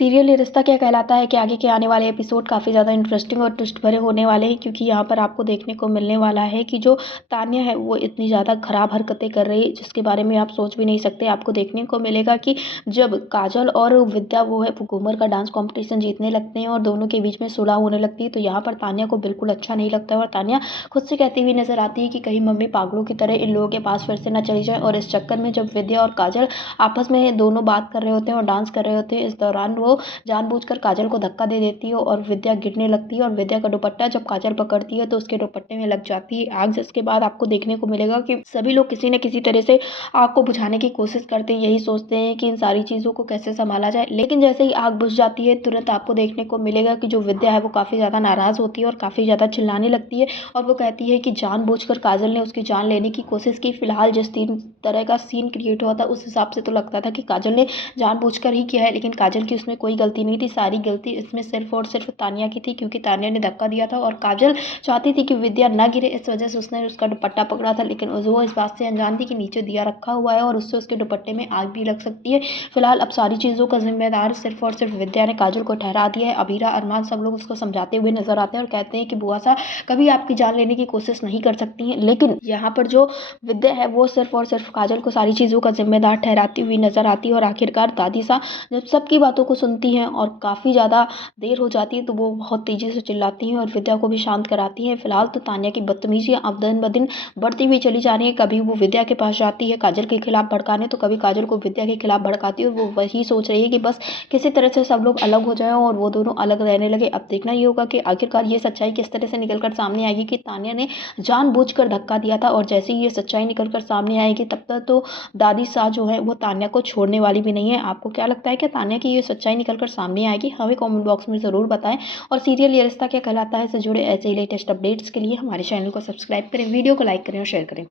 Serial ये रिश्ता क्या कहलाता है कि आगे के आने वाले एपिसोड काफ़ी ज़्यादा इंटरेस्टिंग और ट्विस्ट भरे होने वाले हैं, क्योंकि यहाँ पर आपको देखने को मिलने वाला है कि जो तान्या है वो इतनी ज़्यादा ख़राब हरकतें कर रही है जिसके बारे में आप सोच भी नहीं सकते। आपको देखने को मिलेगा कि जब काजल और विद्या वो है वो घूमर का डांस कॉम्पिटिशन जीतने लगते हैं और दोनों के बीच में सुलह होने लगती है, तो यहाँ पर तान्या को बिल्कुल अच्छा नहीं लगता है और तान्या खुद से कहती हुई नज़र आती है कि कहीं मम्मी पागलों की तरह इन लोगों के पास फिर से ना चली जाए। और इस चक्कर में जब विद्या और काजल आपस में दोनों बात कर रहे होते हैं और डांस कर रहे होते हैं, इस दौरान वो जानबूझकर काजल को धक्का दे देती है और विद्या गिरने लगती है और विद्या का दुपट्टा जब काजल पकड़ती है तो उसके दुपट्टे में लग जाती है आग। जिसके बाद आपको देखने को मिलेगा कि सभी लोग किसी न किसी तरह से आग को बुझाने की कोशिश करते हैं, यही सोचते हैं कि इन सारी चीज़ों को कैसे संभाला जाए। लेकिन जैसे ही आग बुझ जाती है तुरंत आपको देखने को मिलेगा कि जो विद्या है वो काफ़ी ज़्यादा नाराज़ होती है और काफ़ी ज़्यादा चिल्लाने लगती है और वो कहती है कि जानबूझकर काजल ने उसकी जान लेने की कोशिश की। फिलहाल जिस तरह का सीन क्रिएट हुआ था उस हिसाब से तो लगता था कि काजल ने जानबूझकर ही किया है, लेकिन काजल की उसमें कोई गलती नहीं थी। सारी गलती इसमें सिर्फ और सिर्फ तान्या की थी, क्योंकि तान्या ने धक्का दिया था और काजल चाहती थी कि विद्या ना गिरे, इस वजह से उसने उसका दुपट्टा पकड़ा था। लेकिन वो इस बात से अनजान थी कि नीचे दिया रखा हुआ है और उससे उसके दुपट्टे में आग भी लग सकती है। फिलहाल अब सारी चीज़ों का जिम्मेदार सिर्फ और सिर्फ विद्या ने काजल को ठहरा दिया है। अबीरा अरमान सब लोग उसको समझाते हुए नजर आते हैं और कहते हैं कि बुआ सा कभी आपकी जान लेने की कोशिश नहीं कर सकती हैं। लेकिन यहाँ पर जो विद्या है वो सिर्फ और सिर्फ काजल को सारी चीज़ों का जिम्मेदार ठहराती हुई नजर आती है। और आखिरकार दादी सा जब सबकी बातों को सुनती हैं और काफ़ी ज़्यादा देर हो जाती है तो वो बहुत तेज़ी से चिल्लाती हैं और विद्या को भी शांत कराती हैं। फिलहाल तो तान्या की बदतमीजियाँ अब दिन ब दिन बढ़ती हुई चली जा रही है। कभी वो विद्या के पास जाती है काजल के खिलाफ भड़काने, तो कभी काजल को विद्या के खिलाफ भड़काती है और वो वही सोच रही है कि बस किसी तरह से सब लोग अलग हो जाएं और वो दोनों अलग रहने लगे। अब देखना ये होगा कि आखिरकार ये सच्चाई किस तरह से निकल कर सामने आएगी कि तान्या ने जानबूझकर धक्का दिया था। और जैसे ही ये सच्चाई निकल कर सामने आएगी तब तक तो दादी सा जो है वो तान्या को छोड़ने वाली भी नहीं है। आपको क्या लगता है कि तान्या की ये सच्चाई निकल कर सामने आएगी? हमें कमेंट बॉक्स में ज़रूर बताएं। और सीरियल ये रिश्ता क्या कहलाता है से जुड़े ऐसे ही लेटेस्ट अपडेट्स के लिए हमारे चैनल को सब्सक्राइब करें, वीडियो को लाइक करें और शेयर करें।